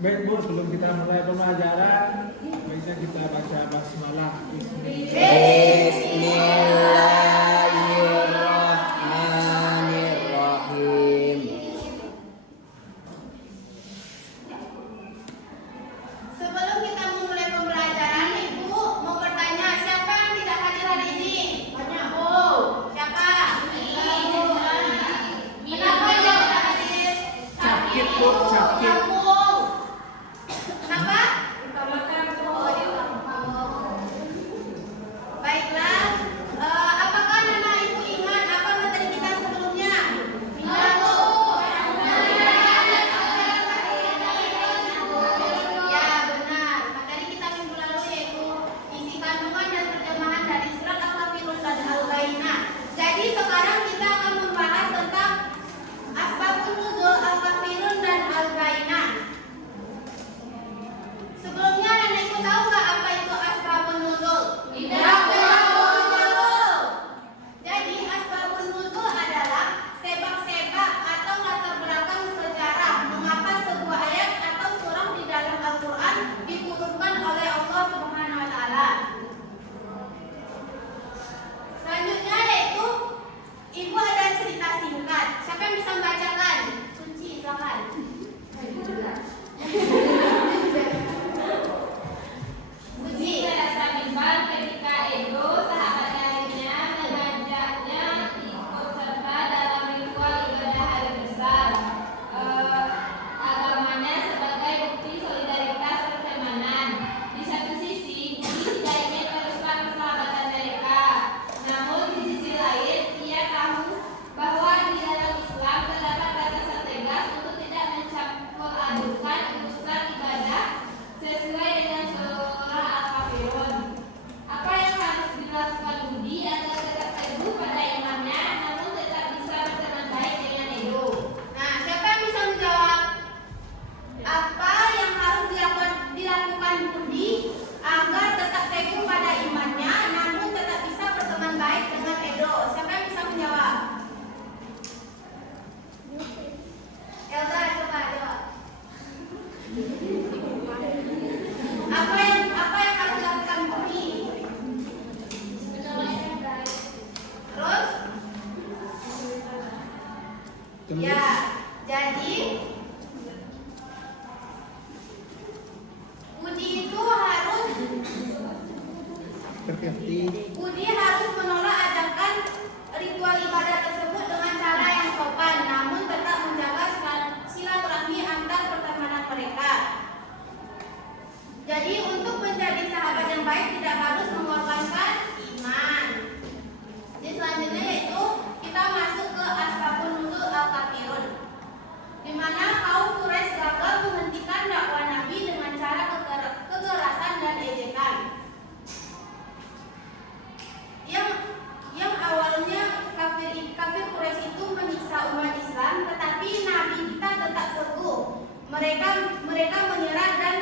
Baik Bu, sebelum kita mulai pembelajaran, baiknya kita baca basmalah. Bismillahirrahmanirrahim. Sebelum kita memulai pembelajaran, Ibu mau bertanya, siapa yang tidak hadir hari ini? Banyak, Bu. Siapa? Kenapa yang tidak hadir? Sakit, Bu, sakit. Kampung. Kenapa? Oh, di kampung. Baiklah. Apakah Nana Ibu ingat apa materi kita sebelumnya? Ingat, Bu. Ya, benar. Materi kita minggu lalu yaitu isi kandungan dan terjemahan dari surat Al-Kafirun dan Al-Bayyinah. Jadi sekarang kita akan membahas tentang asbabun nuzul Al-Kafirun dan Al-Bayyinah. Sebelumnya Nana Ibu tahu nggak apa itu asbabun nuzul? Tidak. Jadi asbabun nuzul adalah sebab-sebab atau latar belakang sejarah mengapa sebuah ayat atau surah di dalam Al-Quran diturunkan oleh Allah Subhanahu wa Ta'ala. Selanjutnya yaitu Ibu ada cerita singkat. Siapa yang bisa membacakan? Suci, silakan. Suci. Rasa bimbang ketika Edo sahabat lainnya mengajaknya ikut serta dalam ritual ibadah hari besar agamanya sebagai bukti solidaritas pertemanan. Di satu sisi, Budi tidak ingin merusak persahabatan mereka, namun di sisi lain ia tahu bahwa di dalam Islam terdapat batasan tegas untuk tidak mencampur adukan urusan ibadah sesuai dengan surah Al-Kafirun. Apa yang harus dilakukan Budi agar tetap teguh pada imannya, namun tetap bisa berteman baik dengan Edo? Nah, siapa yang bisa menjawab? Apa yang harus dilakukan Budi agar tetap teguh pada imannya, namun tetap bisa berteman baik dengan Edo? Siapa yang bisa menjawab? Elsa, coba jawab. Apa yang harus dilakukan Budi? Terus? Ya, jadi Budi itu harus Budi harus menolak ajakan ritual ibadah tersebut dengan cara yang sopan, namun tetap menjaga silaturahmi antar pertemanan mereka. Jadi untuk menjadi sahabat yang baik tidak harus mengorbankan iman. Jadi selanjutnya yaitu kita masuk ke asbabun nuzul Al-Kafirun, di mana kaum Quraisy gagal menghentikan dakwah Nabi dengan cara kekerasan dan ejekan. Yang awalnya kafir Quraisy itu menyiksa umat Islam, tetapi Nabi kita tetap teguh. Mereka menyerah dan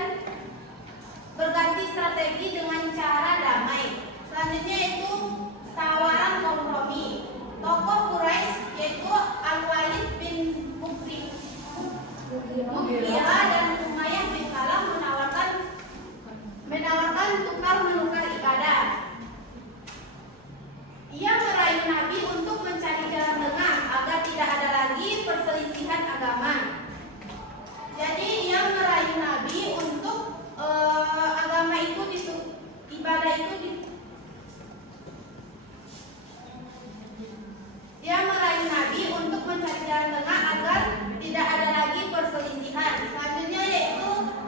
berganti strategi dengan cara damai. Selanjutnya yaitu tawaran kompromi. Tokoh Quraisy yaitu Al-Walid bin Mughirah dan Umayyah bin Khalaf menawarkan tukar menukar ibadah. Ia merayu Nabi untuk mencari jalan tengah agar tidak ada lagi perselisihan agama. Jadi ia merayu Nabi untuk agama itu ibadah itu dia merayu Nabi untuk mencari jalan tengah agar tidak ada lagi perselisihan. Selanjutnya yaitu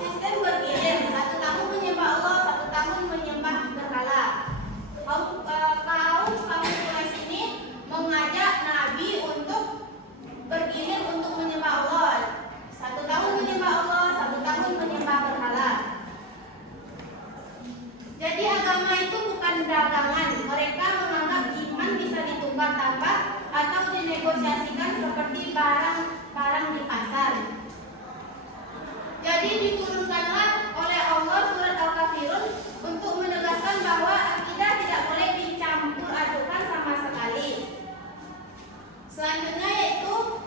sistem bergilir. 1 tahun menyembah Allah, 1 tahun menyembah berhala. Kaum Quraisy ini mengajak Nabi untuk bergilir untuk menyembah Allah. 1 tahun menyembah Allah, 1 tahun menyembah berhala. Jadi agama itu bukan dagangan. Mereka menganggap iman bisa ditukar tambah atau dinegosiasikan seperti barang di pasar. Jadi diturunkanlah oleh Allah surat Al-Kafirun untuk menegaskan bahwa akidah tidak boleh dicampur adukan sama sekali. Selanjutnya yaitu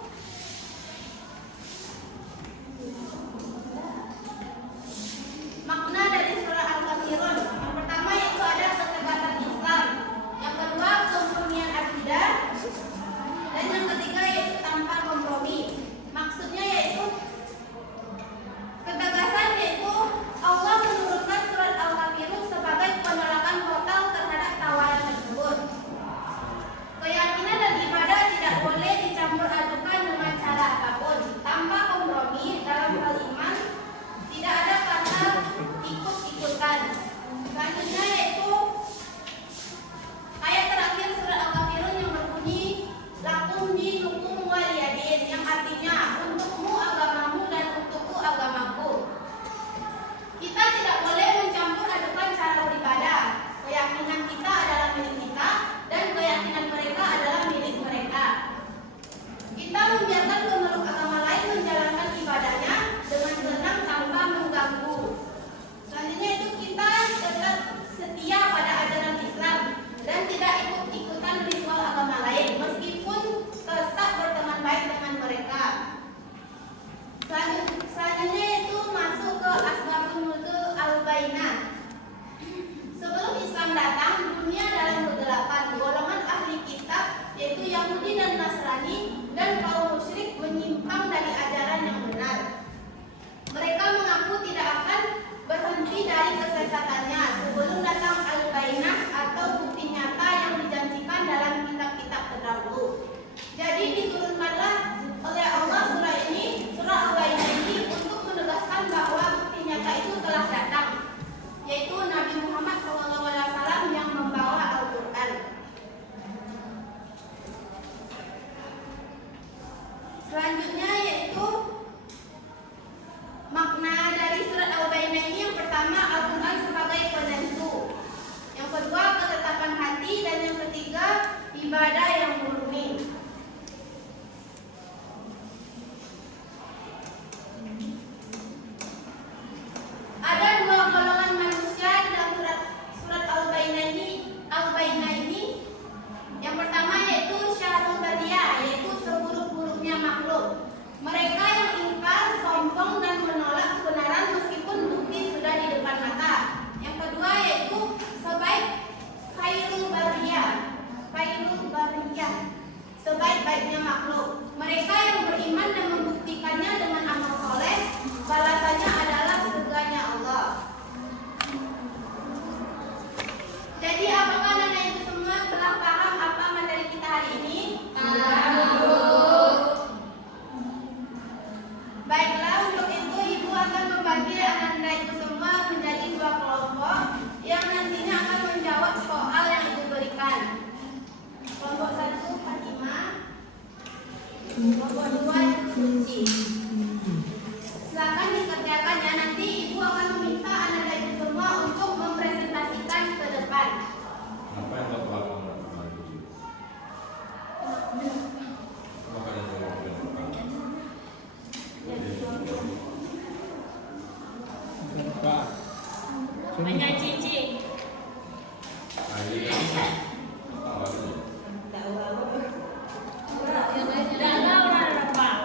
Banyak cici.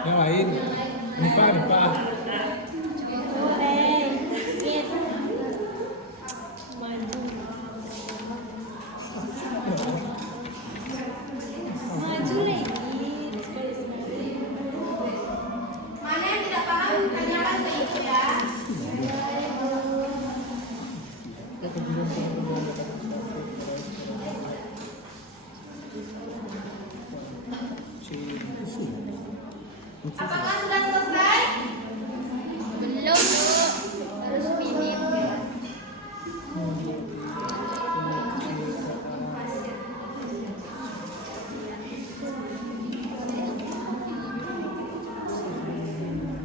Yang lain. Rifa. Mana yang tidak paham tanyakan ke ibu ya. Apakah sudah selesai? Belum, Bu. Harus pinip.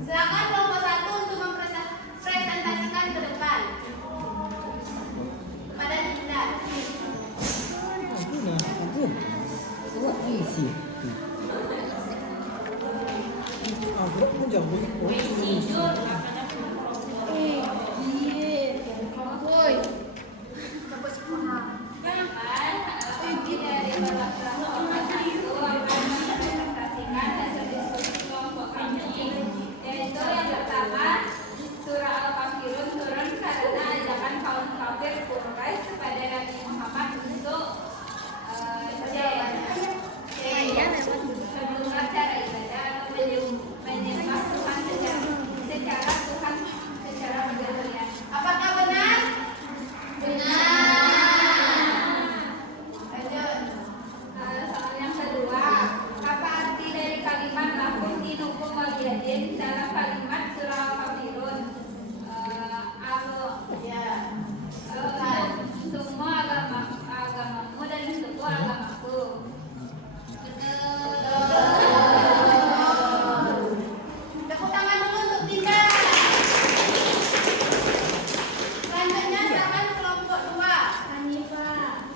Silakan kelompok 1 untuk mempresentasikan ke depan. Kepada Dinda. Surah Al-Kafirun turun karena ajakan kaum kafir Quraisy kepada Nabi Muhammad untuk sebelum cara ibadah menyembah Tuhan secara Tuhan secara bergantian. Apakah benar? Lanjut. Soal yang kedua, apa arti dari kalimat lakum dinukum waliyadin dalam kalimat surah Al-Kafirun? Ya. Semua agamamu dan untukku agamaku. Tepuk tangan dulu untuk Dinda. Selanjutnya silakan kelompok 2. Hanifah.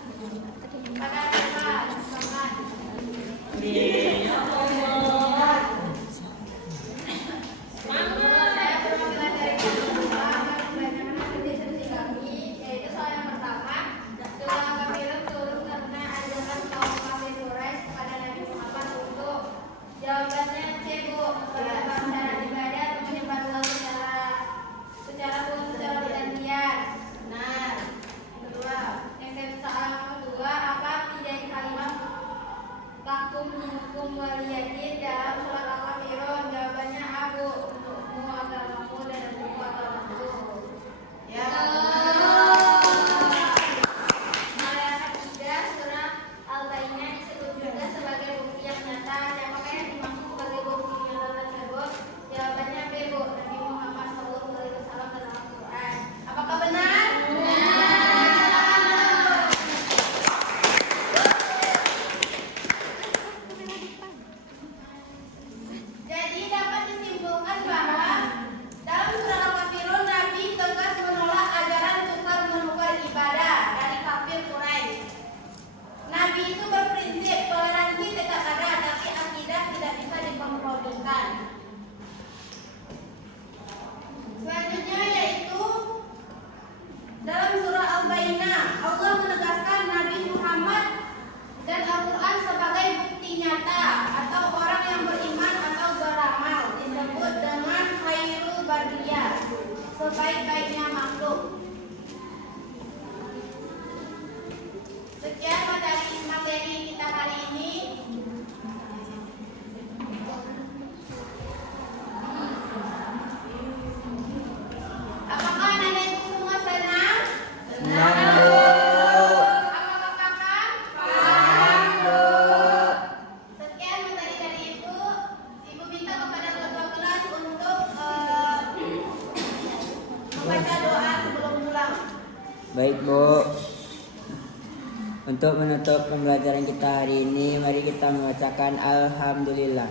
Pada Hanifah, silakan. Saya perwakilan dari kelompok 2 akan membacakan sesi kami, yaitu soal yang pertama. Surah Al-Kafirun turun karena ajakan kaum kafir Quraisy kepada Nabi Muhammad untuk jawabannya C, Bu. Menyembah cara ibadah atau menyembah Tuhan secara bergantian. Benar. Kedua, soal kedua, apa arti dari kalimat lakum dinukum waliyadin dalam surat Al-Kafirun? Jawabannya A, Bu. Untukmu agamamu dan untukku agamaku. Ya. Ayat 3 surah Al-Baqarah disebut juga sebagai bukti yang nyata. Siapakah yang dimaksud sebagai bukti yang nyata tersebut? Jawabannya B, Bu. Nabi Muhammad SAW dalam Al-Quran. Apakah benar? Jadi dapat disimpulkan bahwa dalam surah Al-Kafirun Nabi tegas menolak ajaran tukar-menukar ibadah dari kafir Quraisy. Nabi itu berprinsip toleransi tetap ada, tapi akidah tidak bisa dikompromikan. Selanjutnya yaitu dalam surah Al-Baqarah Allah menegaskan Nabi Muhammad dan Al-Quran sebagai bukti nyata atau orang yang beriman atau beramal, disebut dengan khairul bariyah, sebaik-baiknya makhluk. Sekian materi kita kali ini. Apakah anak itu semua senang? Apakah paham? Sekian materi dari Ibu. Ibu minta kepada ketua kelas untuk membaca doa sebelum pulang. Baik, Bu. Untuk menutup pembelajaran kita hari ini, mari kita membacakan Alhamdulillah.